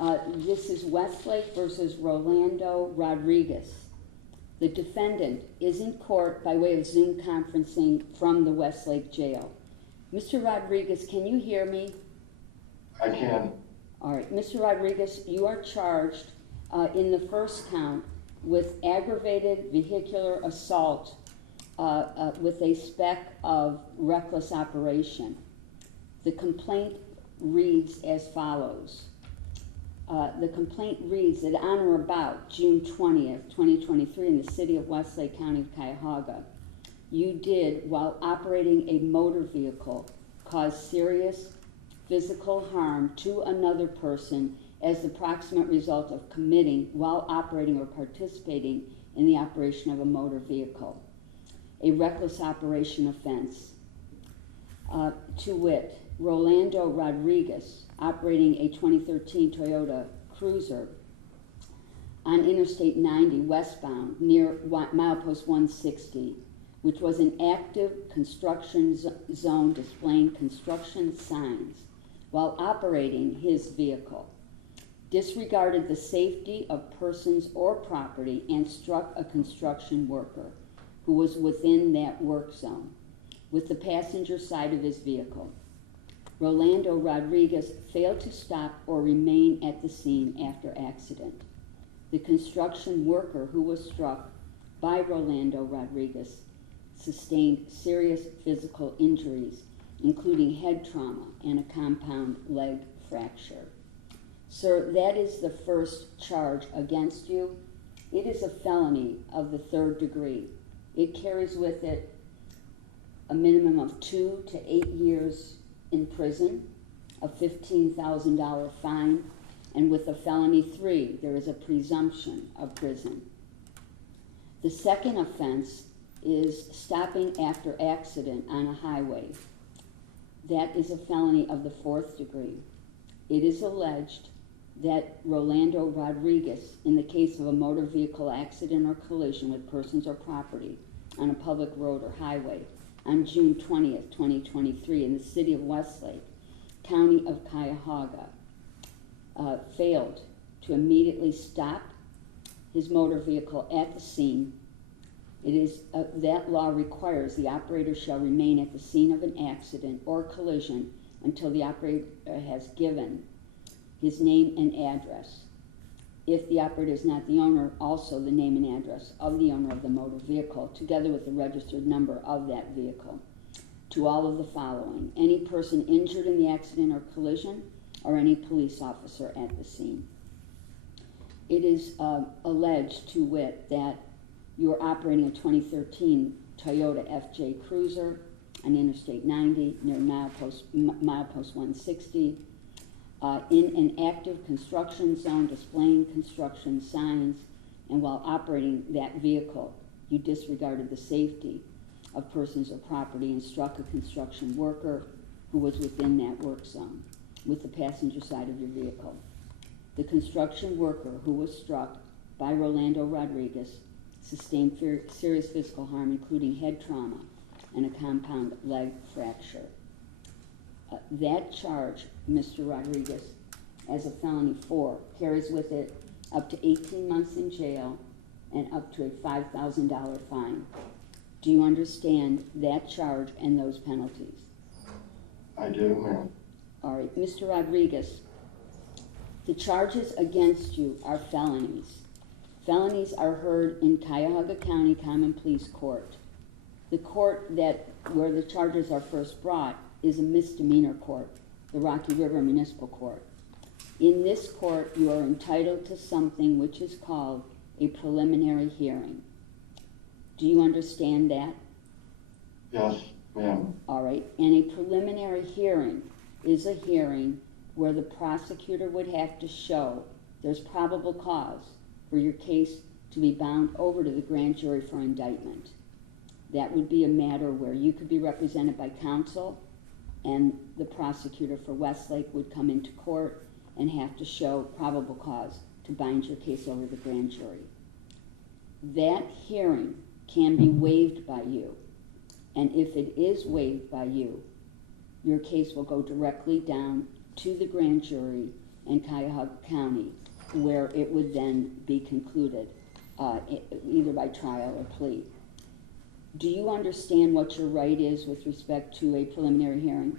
This is Westlake versus Rolando Rodriguez. The defendant is in court by way of Zoom conferencing from the Westlake jail. Mr. Rodriguez, can you hear me? I can. All right, Mr. Rodriguez, you are charged in the first count with aggravated vehicular assault with a spec of reckless operation. The complaint reads as follows. The complaint reads that on or about June 20th, 2023, in the city of Westlake, County of Cuyahoga, you did, while operating a motor vehicle, cause serious physical harm to another person as the proximate result of committing, while operating or participating in the operation of a motor vehicle, a reckless operation offense. To wit, Rolando Rodriguez, operating a 2013 Toyota Cruiser on Interstate 90 westbound near milepost 160, which was an active construction zone displaying construction signs, while operating his vehicle, disregarded the safety of persons or property and struck a construction worker who was within that work zone with the passenger side of his vehicle. Rolando Rodriguez failed to stop or remain at the scene after accident. The construction worker who was struck by Rolando Rodriguez sustained serious physical injuries, including head trauma and a compound leg fracture. Sir, that is the first charge against you. It is a felony of the 3rd degree. It carries with it a minimum of 2 to 8 years in prison, a $15,000 fine, and with a felony 3, there is a presumption of prison. The second offense is stopping after accident on a highway. That is a felony of the 4th degree. It is alleged that Rolando Rodriguez, in the case of a motor vehicle accident or collision with persons or property on a public road or highway, on June 20th, 2023, in the city of Westlake, County of Cuyahoga, failed to immediately stop his motor vehicle at the scene. It is that law requires the operator shall remain at the scene of an accident or collision until the operator has given his name and address. If the operator is not the owner, also the name and address of the owner of the motor vehicle, together with the registered number of that vehicle, to all of the following: any person injured in the accident or collision, or any police officer at the scene. It is alleged, to wit, that you are operating a 2013 Toyota FJ Cruiser on Interstate 90 near milepost 160, in an active construction zone displaying construction signs, and while operating that vehicle, you disregarded the safety of persons or property and struck a construction worker who was within that work zone with the passenger side of your vehicle. The construction worker who was struck by Rolando Rodriguez sustained serious physical harm, including head trauma and a compound leg fracture. That charge, Mr. Rodriguez, as a felony 4, carries with it up to 18 months in jail and up to a $5,000 fine. Do you understand that charge and those penalties? I do, ma'am. All right, Mr. Rodriguez, the charges against you are felonies. Felonies are heard in Cuyahoga County Common Pleas Court. The court where the charges are first brought is a misdemeanor court, the Rocky River Municipal Court. In this court, you are entitled to something which is called a preliminary hearing. Do you understand that? Yes, ma'am. All right, and a preliminary hearing is a hearing where the prosecutor would have to show there's probable cause for your case to be bound over to the grand jury for indictment. That would be a matter where you could be represented by counsel, and the prosecutor for Westlake would come into court and have to show probable cause to bind your case over to the grand jury. That hearing can be waived by you, and if it is waived by you, your case will go directly down to the grand jury and Cuyahoga-County, where it would then be concluded, either by trial or plea. Do you understand what your right is with respect to a preliminary hearing?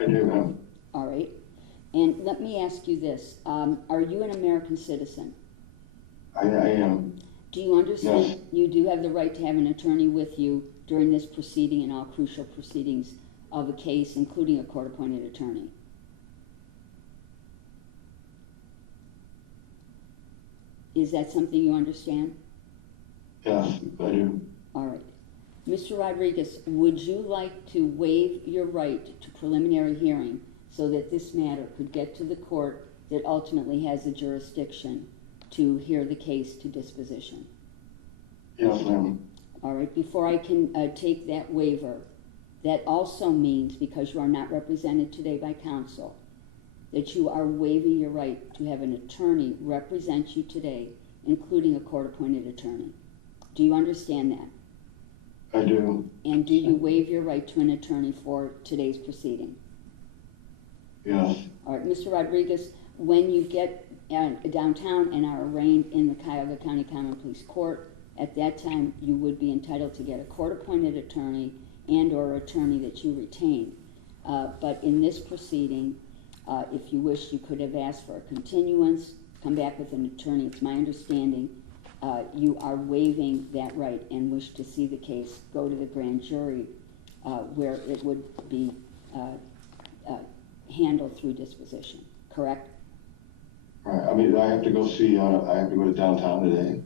I do, ma'am. All right. And let me ask you this. Are you an American citizen? I am. Do you understand Yes. you do have the right to have an attorney with you during this proceeding and all crucial proceedings of a case, including a court-appointed attorney? Is that something you understand? Yes, I do. All right. Mr. Rodriguez, would you like to waive your right to preliminary hearing so that this matter could get to the court that ultimately has the jurisdiction to hear the case to disposition? Yes, ma'am. All right. Before I can take that waiver, that also means, because you are not represented today by counsel, that you are waiving your right to have an attorney represent you today, including a court-appointed attorney. Do you understand that? I do. And do you waive your right to an attorney for today's proceeding? Yes. All right, Mr. Rodriguez, when you get downtown and are arraigned in the Cuyahoga-County Common Police Court, at that time you would be entitled to get a court-appointed attorney and or attorney that you retain. But in this proceeding, if you wish, you could have asked for a continuance, come back with an attorney. It's my understanding you are waiving that right and wish to see the case go to the grand jury where it would be handled through disposition, correct? Right. I mean, I have to go see, I have to go to downtown today.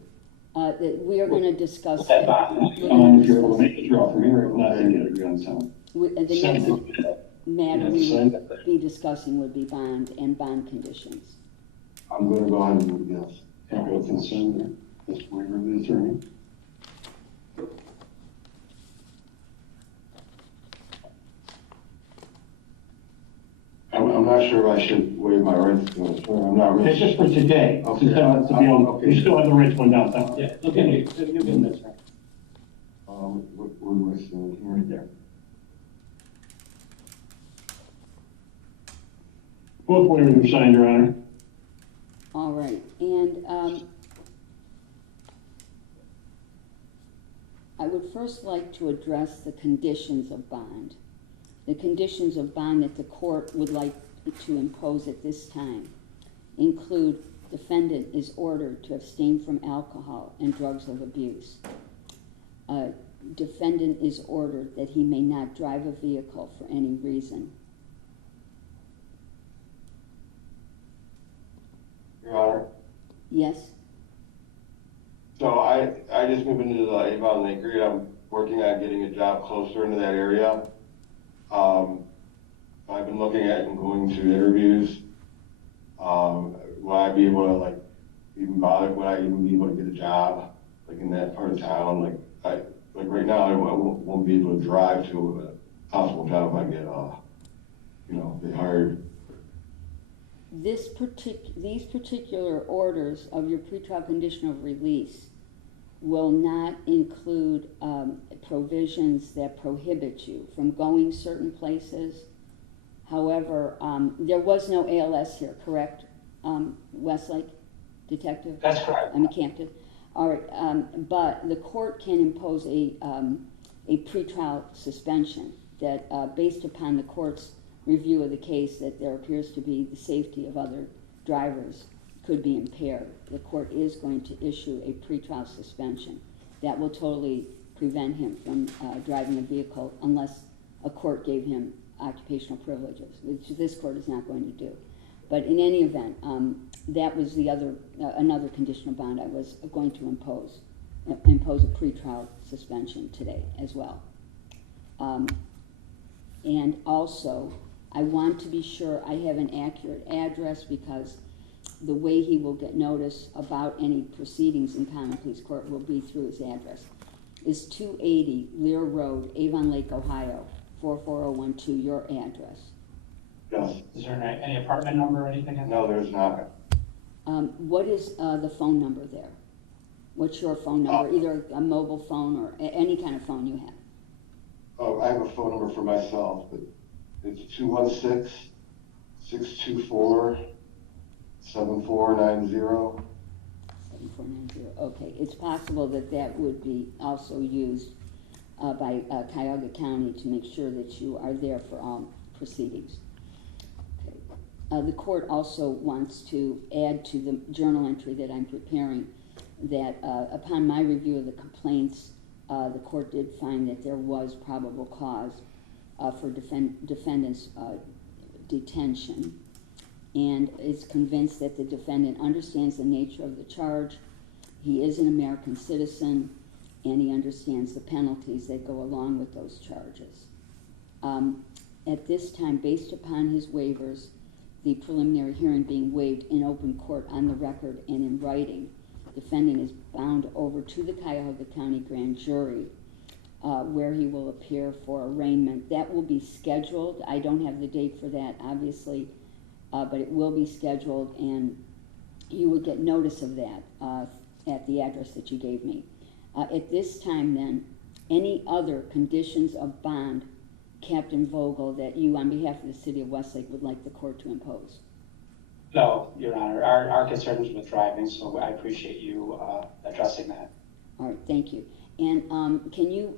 We are going to discuss that. If you're able to make it through from here, if not, then you're going downtown. the next matter we would be discussing would be bond and bond conditions. I'm going to go ahead and move, yes. And go consent there. This waiver of the attorney. I'm not sure if I should waive my rights to an attorney. I'm not really. It's just for today. Okay. To be able, Okay. you still have the right to go downtown. Yeah, okay, you can miss her. Where do I stand here? Right there. Both waivers are signed, Your Honor. All right, and I would first like to address the conditions of bond. The conditions of bond that the court would like to impose at this time include: defendant is ordered to abstain from alcohol and drugs of abuse. Defendant is ordered that he may not drive a vehicle for any reason. Your Honor. Yes? So I just moved into the Avon Lake area. I'm working on getting a job closer into that area. I've been looking at and going to interviews. Will I be able to, like, even bother? Would I even be able to get a job, like, in that part of town? Like right now, I won't be able to drive to a possible job if I get, they hired. These particular orders of your pretrial condition of release will not include provisions that prohibit you from going certain places. However, there was no ALS here, correct, Westlake detective? That's correct. I mean, Campton. All right, but the court can impose a pretrial suspension that, based upon the court's review of the case, that there appears to be the safety of other drivers could be impaired. The court is going to issue a pretrial suspension that will totally prevent him from driving a vehicle unless a court gave him occupational privileges, which this court is not going to do. But in any event, that was the other another conditional bond I was going to impose a pretrial suspension today as well. And also, I want to be sure I have an accurate address, because the way he will get notice about any proceedings in Common Pleas Court will be through his address. Is 280 Lear Road, Avon Lake, Ohio, 44012 your address? Yes. Is there any apartment number or anything? No, there's not. What is the phone number there? What's your phone number? Either a mobile phone or any kind of phone you have. Oh, I have a phone number for myself, but it's 216-624-8255. 7490. 7490, okay. It's possible that that would be also used by Cuyahoga County to make sure that you are there for all proceedings. Okay. The court also wants to add to the journal entry that I'm preparing that upon my review of the complaints, the court did find that there was probable cause for defendant's detention, and is convinced that the defendant understands the nature of the charge, he is an American citizen, and he understands the penalties that go along with those charges. At this time, based upon his waivers, the preliminary hearing being waived in open court on the record and in writing, defendant is bound over to the Cuyahoga County Grand Jury, where he will appear for arraignment. That will be scheduled. I don't have the date for that, obviously, but it will be scheduled, and you would get notice of that at the address that you gave me. At this time, then, any other conditions of bond, Captain Vogel, that you, on behalf of the City of Westlake, would like the court to impose? No, Your Honor. Our concern is with driving, so I appreciate you addressing that. All right, thank you. And can you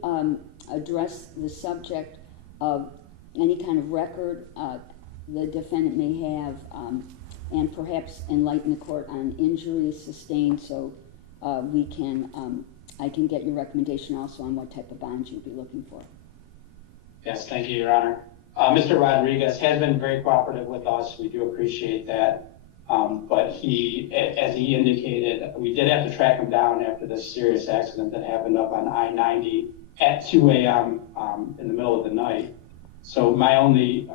address the subject of any kind of record the defendant may have, and perhaps enlighten the court on injuries sustained, so we can, I can get your recommendation also on what type of bond you'd be looking for? Yes, thank you, Your Honor. Mr. Rodriguez has been very cooperative with us. We do appreciate that. But he, as he indicated, we did have to track him down after this serious accident that happened up on I-90 at 2 a.m. In the middle of the night. So my only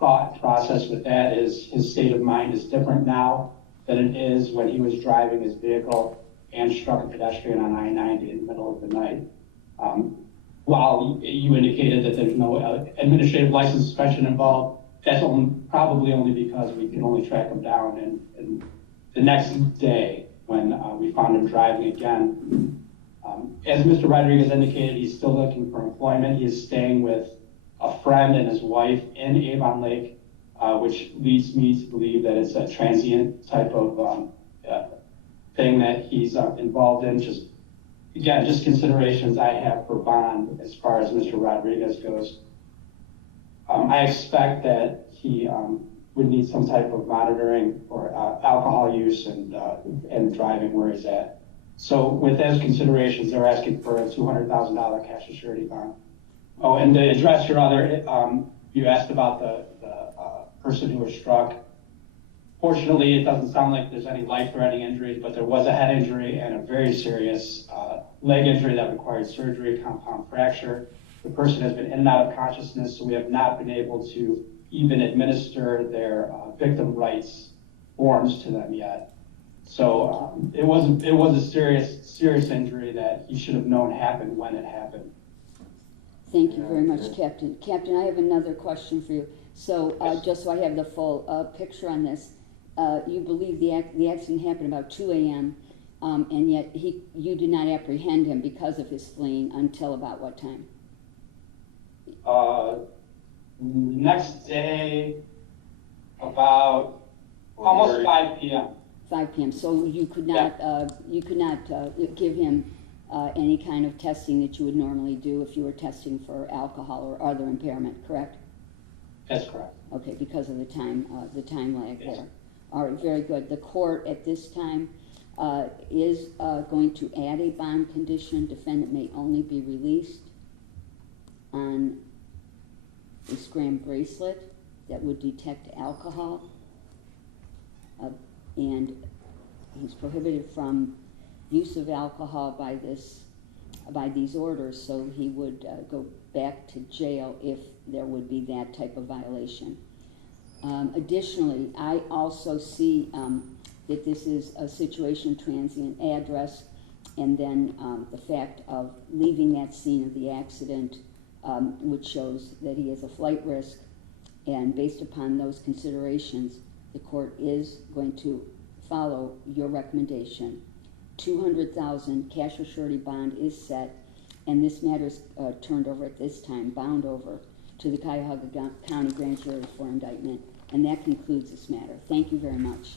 thought process with that is his state of mind is different now than it is when he was driving his vehicle and struck a pedestrian on I-90 in the middle of the night. While you indicated that there's no administrative license suspension involved, that's probably only because we can only track him down. And the next day, when we found him driving again, as Mr. Rodriguez indicated, he's still looking for employment. He is staying with a friend and his wife in Avon Lake, which leads me to believe that it's a transient type of thing that he's involved in. Just considerations I have for bond as far as Mr. Rodriguez goes. I expect that he would need some type of monitoring for alcohol use and driving where he's at. So with those considerations, they're asking for a $200,000 cash surety bond. Oh, and to address your other, you asked about the person who was struck. Fortunately, it doesn't sound like there's any life-threatening injuries, but there was a head injury and a very serious leg injury that required surgery, compound fracture. The person has been in and out of consciousness, so we have not been able to even administer their victim rights forms to them yet. So it was a serious injury that he should have known happened when it happened. Thank you very much, Captain. Captain, I have another question for you. So just so I have the full picture on this, you believe the accident happened about 2 a.m., and yet you did not apprehend him because of his fleeing until about what time? Next day, about almost 5 p.m. 5 p.m. So you could not give him any kind of testing that you would normally do if you were testing for alcohol or other impairment, correct? That's correct. Okay, because of the time lag Yes. there. All right, very good. The court at this time is going to add a bond condition. Defendant may only be released on a scram bracelet that would detect alcohol, and he's prohibited from use of alcohol by these orders, so he would go back to jail if there would be that type of violation. Additionally, I also see that this is a situation transient address, and then the fact of leaving that scene of the accident, which shows that he is a flight risk, and based upon those considerations, the court is going to follow your recommendation. $200,000 cash or surety bond is set, and this matter is turned over at this time, bound over to the Cuyahoga County Grand Jury for indictment. And that concludes this matter. Thank you very much.